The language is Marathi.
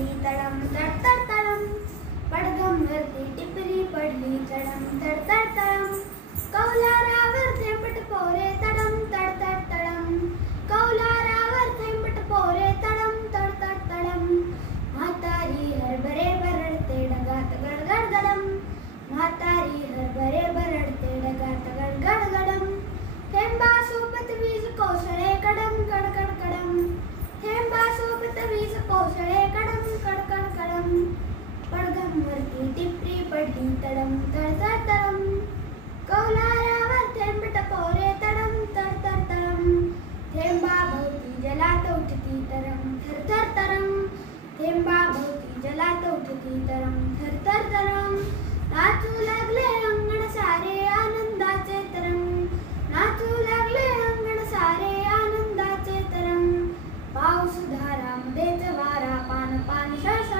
पडली तडम तडतड तडम, पडघमवरती टिपरी पडली तडम तडतड तडम, कौलारावर थेंबट पोरे तडम तडतड तडम, कौलारावर थेंबट पोरे तडम तडतड तडम, म्हातारी हरभरे भरडते डगात गडगड गडम, म्हातारी हरभरे भरडते डगात गडगड गडम, थेंबासोबत वीज कोसळे कडम कडकड कडम, थेंबासोबत वीज कोसळे कडम कडकड कडम, पडघमवरती टिपरी पडली तडम तडतड तडम, कौलारावर थेंबट पोरे तडम तडतड तडम, थेंबाभोवती जलात उठती तरंग थरथर तरंग, थेंबाभोवती जलात उठती तरंग थरथर तरंग, नाचू लागले अंगण सारे आनंदाचे तरंग, नाचू लागले अंगण सारे आनंदाचे तरंग, पाऊस धारामध्येच वारा पान पान शश